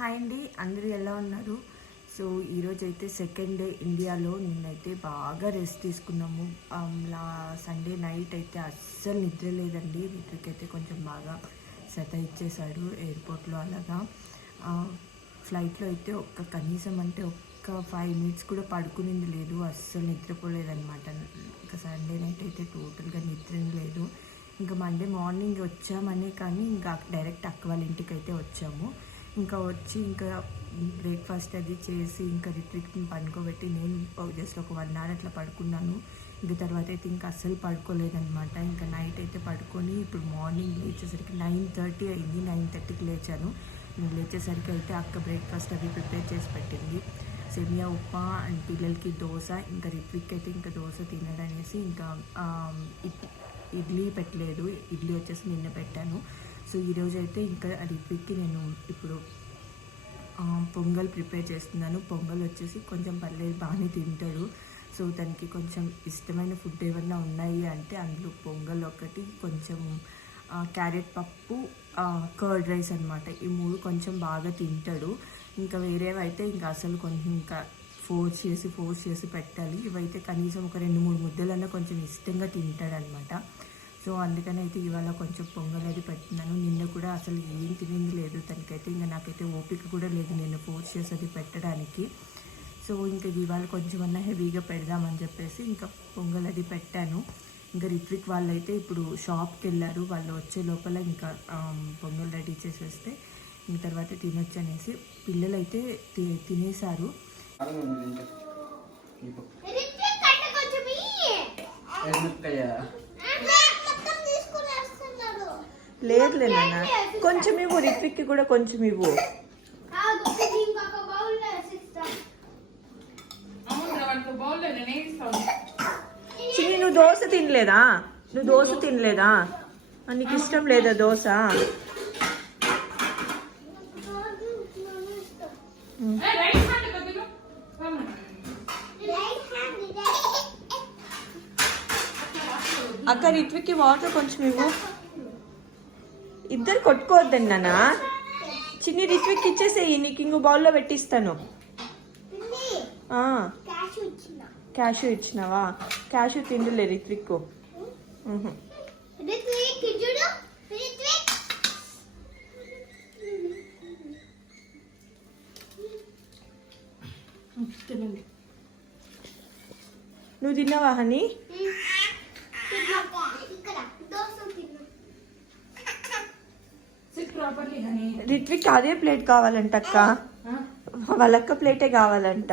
Hi అండి, అందరూ ఎలా ఉన్నారు? సో ఈరోజు అయితే సెకండ్ డే ఇండియాలో. నిన్నైతే బాగా రెస్ట్ తీసుకున్నాము. సండే నైట్ అయితే అస్సలు నిద్ర లేదండి. నిద్రకైతే కొంచెం బాగా ఇచ్చేసాడు ఎయిర్పోర్ట్లో. అలాగా ఫ్లైట్లో అయితే కనీసం అంటే ఒక్క 5 మినిట్స్ కూడా పడుకునింది లేదు. అస్సలు నిద్రపోలేదన్నమాట. ఇంకా సండే నైట్ అయితే టోటల్గా నిద్ర లేదు. ఇంకా మండే మార్నింగ్ వచ్చామని, కానీ ఇంకా డైరెక్ట్ అక్క వాళ్ళ ఇంటికి అయితే వచ్చాము. ఇంకా వచ్చి ఇంకా బ్రేక్ఫాస్ట్ అది చేసి ఇంకా రిట్రీట్ని పడుకోబెట్టి నేను జస్ట్ ఒక 1 అవర్ అట్లా పడుకున్నాను. ఇంకా తర్వాత అయితే ఇంకా అస్సలు పడుకోలేదనమాట. ఇంకా నైట్ అయితే పడుకొని ఇప్పుడు మార్నింగ్ లేచేసరికి 9:30 అయింది. 9:30కి లేచాను. నేను లేచేసరికి అయితే అక్క బ్రేక్ఫాస్ట్ అది ప్రిపేర్ చేసి పెట్టింది. సేమియా ఉప్మా అండ్ పిల్లలకి దోశ. ఇంకా రిట్రీట్కి అయితే ఇంకా దోశ తినడనేసి ఇంకా ఇడ్లీ పెట్టలేదు. ఇడ్లీ వచ్చేసి నిన్న పెట్టాను. సో ఈరోజు అయితే ఇంకా రిట్రీట్కి నేను ఇప్పుడు పొంగల్ ప్రిపేర్ చేస్తున్నాను. పొంగల్ వచ్చేసి కొంచెం పర్లేదు, బాగానే తింటాడు. సో దానికి కొంచెం ఇష్టమైన ఫుడ్ ఏమన్నా ఉన్నాయి అంటే అందులో పొంగల్ ఒకటి, కొంచెం క్యారెట్ పప్పు, కర్డ్ రైస్ అనమాట. ఈ 3 కొంచెం బాగా తింటాడు. ఇంకా వేరేవైతే ఇంకా అసలు కొంచెం ఇంకా ఫోర్స్ చేసి పెట్టాలి. ఇవైతే కనీసం ఒక 2-3 ముద్దలన్నా కొంచెం ఇష్టంగా తింటాడనమాట. సో అందుకని అయితే ఇవాళ కొంచెం పొంగల్ అది పెడుతున్నాను. నిన్న కూడా అసలు ఏం తినింది లేదు తనకైతే. ఇంకా నాకైతే ఓపిక కూడా లేదు నిన్న ఫోర్స్ చేసి అది పెట్టడానికి. సో ఇంకా ఇవాళ కొంచెం అన్నా హెవీగా పెడదామని చెప్పేసి ఇంకా పొంగల్ అది పెట్టాను. ఇంకా రిట్రిక్ వాళ్ళు అయితే ఇప్పుడు షాప్కి వెళ్ళారు. వాళ్ళు వచ్చే లోపల ఇంకా పొంగల్ రెడీ చేసేస్తే ఇంక తర్వాత తినొచ్చు అనేసి పిల్లలు అయితే తినేశారు. లేదులే నాన్న, కొంచెం ఇవ్వు. రిట్రిక్కి కూడా కొంచెం ఇవ్వు. చిన్ని, నువ్వు దోశ తినలేదా? నీకు ఇష్టం లేదా దోశ? అక్క రిట్విక్కి వాటర్ కొంచెం ఇవ్వు. ఇద్దరు కొట్టుకోవద్దండి నాన్న. చిన్ని రిట్విక్ ఇచ్చేసేయి, నీకు ఇంకో బౌల్లో పెట్టిస్తాను. క్యాషు ఇచ్చినావా? క్యాషు తిండులే రిట్విక్. నువ్వు తిన్నావా హనీ? రిట్విక్ అదే ప్లేట్ కావాలంట అక్క. వాళ్ళక్క ప్లేటే కావాలంట.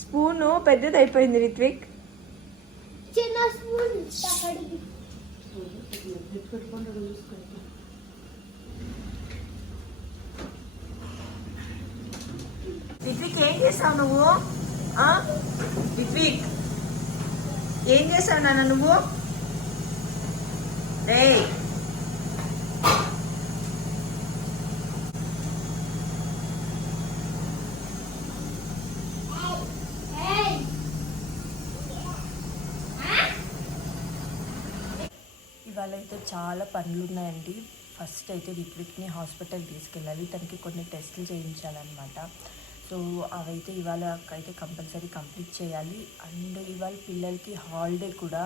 స్పూను పెద్దది అయిపోయింది రిట్విక్. రిట్విక్ ఏం చేసావు నువ్వు? రిట్విక్ ఏం చేసావు నాన్న నువ్వు? ఇవాళ అయితే చాలా పనులు ఉన్నాయండి. ఫస్ట్ అయితే రిట్విక్ని హాస్పిటల్ తీసుకెళ్ళాలి. తనకి కొన్ని టెస్టులు చేయించాలన్నమాట. సో అవైతే ఇవాళ అయితే కంపల్సరీ కంప్లీట్ చేయాలి. అండ్ ఇవాళ పిల్లలకి హాలిడే కూడా.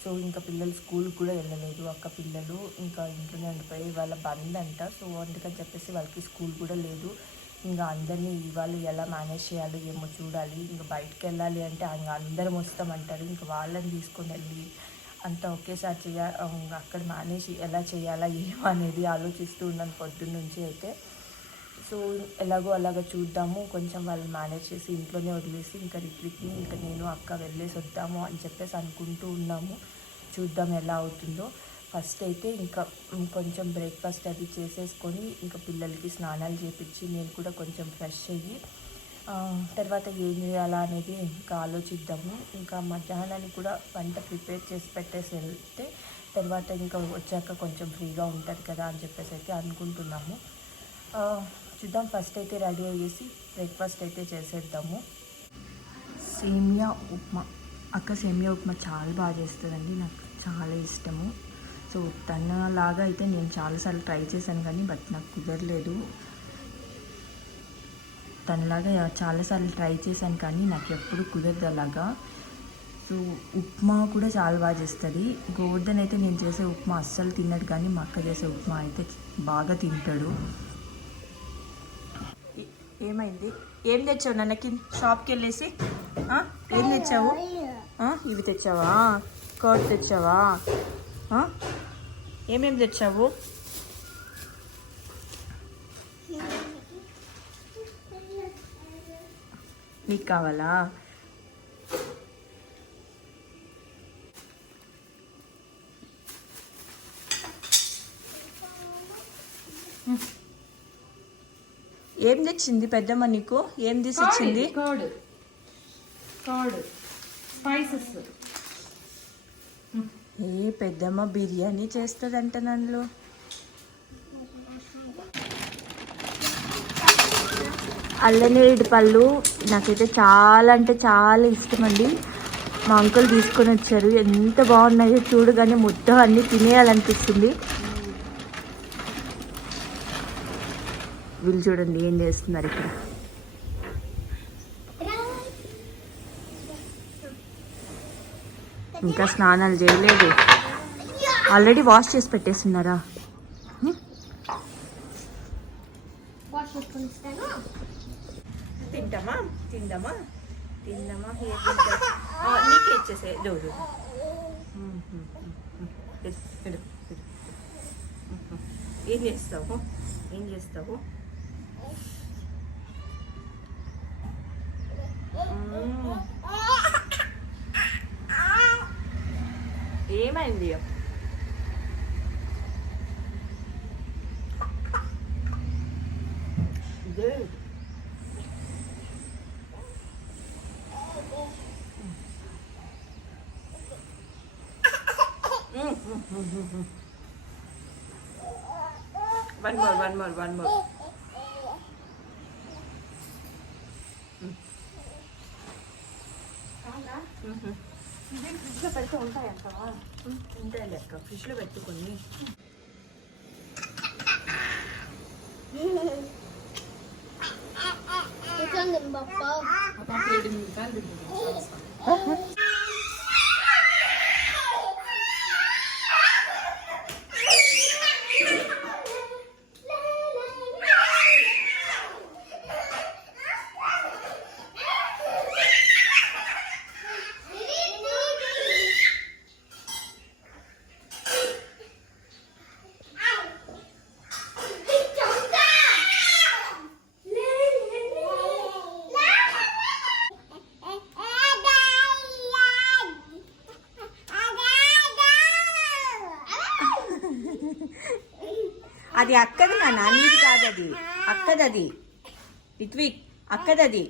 సో ఇంకా పిల్లలు స్కూల్ కూడా వెళ్ళలేదు. అక్క పిల్లలు ఇంకా ఇంట్లోనే ఉండిపోయి ఇవాళ బంద్ అంట. సో అందుకని చెప్పేసి వాళ్ళకి స్కూల్ కూడా లేదు. ఇంకా అందరినీ ఇవాళ ఎలా మేనేజ్ చేయాలో ఏమో చూడాలి. ఇంకా బయటకు వెళ్ళాలి అంటే ఇంకా అందరం వస్తామంటారు. ఇంకా వాళ్ళని తీసుకొని వెళ్ళి అంతా ఒకేసారి అక్కడ మేనేజ్ ఎలా చేయాలా ఏమో అనేది ఆలోచిస్తూ ఉన్నాను పొద్దున్న నుంచి అయితే. సో ఎలాగో అలాగ చూద్దాము. కొంచెం వాళ్ళు మేనేజ్ చేసి ఇంట్లోనే వదిలేసి ఇంకా రిట్రీట్ని ఇంకా నేను అక్క వెళ్ళేసి వద్దాము అని చెప్పేసి అనుకుంటూ ఉన్నాము. చూద్దాం ఎలా అవుతుందో. ఫస్ట్ అయితే ఇంకా కొంచెం బ్రేక్ఫాస్ట్ అది చేసేసుకొని ఇంకా పిల్లలకి స్నానాలు చేపించి నేను కూడా కొంచెం ఫ్రెష్ అయ్యి తర్వాత ఏం చేయాలా అనేది ఇంకా ఆలోచిద్దాము. ఇంకా మధ్యాహ్నానికి కూడా వంట ప్రిపేర్ చేసి పెట్టేసి వెళ్తే తర్వాత ఇంకా వచ్చాక కొంచెం ఫ్రీగా ఉంటుంది కదా అని చెప్పేసి అయితే అనుకుంటున్నాము. చూద్దాం. ఫస్ట్ అయితే రెడీ అయ్యేసి బ్రేక్ఫాస్ట్ అయితే చేసేద్దాము. సేమియా ఉప్మా అక్క సేమియా ఉప్మా చాలా బాగా చేస్తుందండి, నాకు చాలా ఇష్టము. సో తనలాగా అయితే నేను చాలాసార్లు ట్రై చేశాను కానీ బట్ నాకు కుదరలేదు. తనలాగా చాలాసార్లు ట్రై చేశాను కానీ నాకు ఎప్పుడు కుదరదు అలాగా. సో ఉప్మా కూడా చాలా బాగా చేస్తుంది. గోవర్ధన్ అయితే నేను చేసే ఉప్మా అస్సలు తిన్నాడు కానీ మా అక్క చేసే ఉప్మా అయితే బాగా తింటాడు. ఏమైంది? ఏం తెచ్చావు నాన్నకి షాప్కి వెళ్ళేసి? ఏం తెచ్చావు? ఇవి తెచ్చావా? కర్డ్ తెచ్చావా? ఏమేమి తెచ్చావు? నీకు కావాలా? ఏం తెచ్చింది పెద్దమ్మ నీకు? ఏం తీసిచ్చింది? స్పైసెస్. ఏ పెద్దమ్మ బిర్యానీ చేస్తుందంట నన్ను. అల్లనేరేడు పళ్ళు నాకైతే చాలా అంటే చాలా ఇష్టం అండి. మా అంకుల్ తీసుకొని వచ్చారు, ఎంత బాగున్నాయో చూడగానే మొత్తం అన్నీ తినేయాలనిపిస్తుంది. వీళ్ళు చూడండి ఏం చేస్తున్నారు ఇక్కడ. ఇంకా స్నానాలు చేయలేదు, ఆల్రెడీ వాష్ చేసి పెట్టేస్తున్నారా? తింటామా తిందామా తిందామా నీకే ఇచ్చేసే. ఏం చేస్తావు? ఏం చేస్తావు? ఏమైంది? గుడ్. One more. ఫ్రిడ్జ్లో పెడితే ఉంటాయంటావా? ఉంటాయి లెక్క, ఫ్రిడ్జ్లో పెట్టుకొని. అది అక్కది నా నాన్నది కాదు, అది అక్కదది. రిత్విక్ అక్కదది.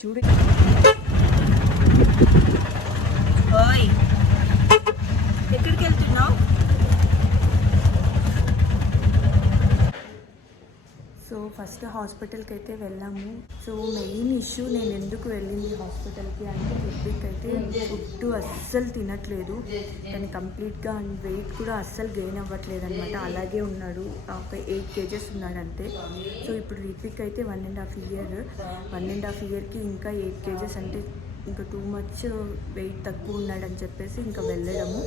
చూడు ఓయ్, ఎక్కడికి వెళ్తున్నావు? సో ఫస్ట్ హాస్పిటల్కి అయితే వెళ్ళాము. సో మెయిన్ ఇష్యూ నేను ఎందుకు వెళ్ళింది హాస్పిటల్కి అంటే రిత్విక్ అయితే ఫుడ్ అస్సలు తినట్లేదు, కానీ కంప్లీట్గా వెయిట్ కూడా అస్సలు గెయిన్ అవ్వట్లేదు అనమాట. అలాగే ఉన్నాడు, ఒక 8 kgs ఉన్నాడు అంతే. సో ఇప్పుడు రిత్విక్ అయితే 1.5 ఇయర్కి ఇంకా 8 kgs అంటే ఇంకా టూ మచ్ వెయిట్ తక్కువ ఉన్నాడని చెప్పేసి ఇంకా వెళ్ళడము.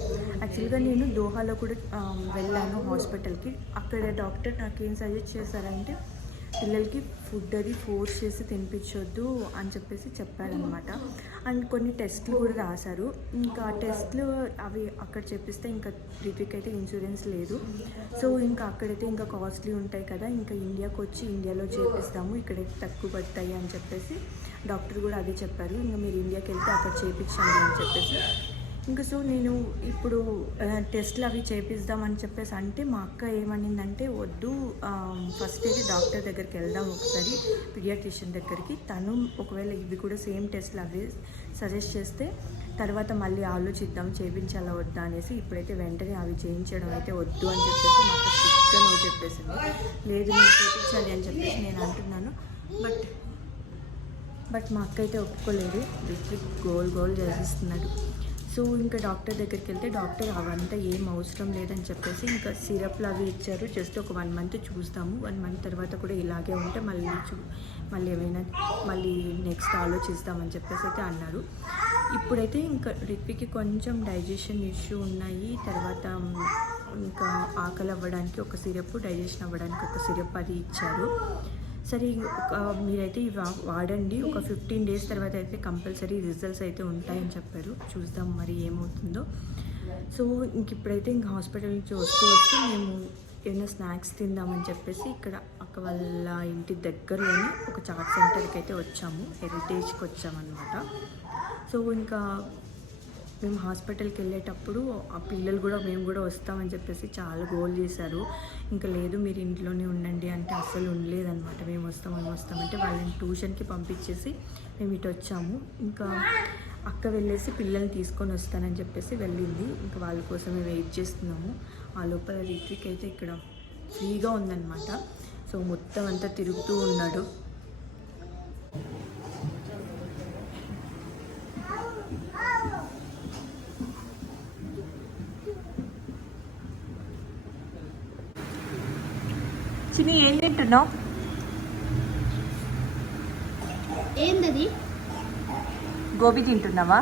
యాక్చువల్గా నేను దోహాలో కూడా వెళ్ళాను హాస్పిటల్కి. అక్కడ డాక్టర్ నాకేం సజెస్ట్ చేశారంటే పిల్లలకి ఫుడ్ అది ఫోర్స్ చేసి తినిపించొద్దు అని చెప్పేసి చెప్పారనమాట. అండ్ కొన్ని టెస్ట్లు కూడా రాశారు. ఇంకా ఆ టెస్ట్లు అవి అక్కడ చెప్పిస్తే ఇంకా రిత్విక్ అయితే ఇన్సూరెన్స్ లేదు. సో ఇంకా అక్కడైతే ఇంకా కాస్ట్లీ ఉంటాయి కదా, ఇంకా ఇండియాకి వచ్చి ఇండియాలో చేపిస్తాము, ఇక్కడైతే తక్కువ పడతాయి అని చెప్పేసి డాక్టర్ కూడా అదే చెప్పారు. ఇంకా మీరు ఇండియాకి వెళ్తే అక్కడ చేయించండి అని చెప్పేసి ఇంకా. సో నేను ఇప్పుడు టెస్ట్లు అవి చేపిద్దామని చెప్పేసి అంటే మా అక్క ఏమనిందంటే వద్దు, ఫస్ట్ అయితే డాక్టర్ దగ్గరికి వెళ్దాం ఒకసారి, పీడియాట్రిషియన్ దగ్గరికి. తను ఒకవేళ ఇవి కూడా సేమ్ టెస్ట్లు అవి సజెస్ట్ చేస్తే తర్వాత మళ్ళీ ఆలోచిద్దాం చేయించాలా వద్దా అనేసి. ఇప్పుడైతే వెంటనే అవి చేయించడం అయితే వద్దు అని చెప్పేసి మా అక్క స్ట్రిక్ట్గా నో చెప్పేసింది. లేదు నేను చేయించాలి అని చెప్పేసి నేను అంటున్నాను. బట్ బట్ మా అక్క అయితే ఒప్పుకోలేదు. రిత్విక్ గోల్ చేసేస్తున్నాడు. సో ఇంకా డాక్టర్ దగ్గరికి వెళ్తే డాక్టర్ అవంతా ఏం అవసరం లేదని చెప్పేసి ఇంకా సిరప్లు అవి ఇచ్చారు. జస్ట్ ఒక 1 మంత్ చూస్తాము, 1 మంత్ తర్వాత కూడా ఇలాగే ఉంటే మళ్ళీ ఏమైనా నెక్స్ట్ ఆలోచిస్తామని చెప్పేసి అయితే అన్నారు. ఇప్పుడైతే ఇంకా రిత్విక్కి కొంచెం డైజెషన్ ఇష్యూ ఉన్నాయి. తర్వాత ఇంకా ఆకలి అవ్వడానికి ఒక సిరప్, డైజెషన్ అవ్వడానికి ఒక సిరప్ అది ఇచ్చారు. సరే మీరైతే ఇవి వాడండి, ఒక 15 డేస్ తర్వాత అయితే కంపల్సరీ రిజల్ట్స్ అయితే ఉంటాయని చెప్పారు. చూద్దాం మరి ఏమవుతుందో. సో ఇప్పుడైతే ఇంకా హాస్పిటల్ నుంచి వస్తూ మేము ఏమైనా స్నాక్స్ తిందామని చెప్పేసి ఇక్కడ అక్క వాళ్ళ ఇంటి దగ్గరలోనే ఒక చాట్ సెంటర్కి అయితే వచ్చాము, హెరిటేజ్కి వచ్చామన్నమాట. సో ఇంకా మేము హాస్పిటల్కి వెళ్ళేటప్పుడు ఆ పిల్లలు కూడా మేము కూడా వస్తామని చెప్పేసి చాలా గోల్ చేశారు. ఇంకా లేదు మీరు ఇంట్లోనే ఉండండి అంటే అస్సలు ఉండలేదన్నమాట. మేము వస్తామంటే వాళ్ళని ట్యూషన్కి పంపించేసి మేము ఇటు వచ్చాము. ఇంకా అక్క వెళ్ళేసి పిల్లల్ని తీసుకొని వస్తానని చెప్పేసి వెళ్ళింది. ఇంకా వాళ్ళ కోసమే వెయిట్ చేస్తున్నాము. ఆ లోపల రిత్విక్ అయితే ఇక్కడ ఫ్రీగా ఉందన్నమాట. సో మొత్తం అంతా తిరుగుతూ ఉన్నాడు. చిన్ని ఏం తింటున్నావు? ఏందది? గోబీ తింటున్నావా?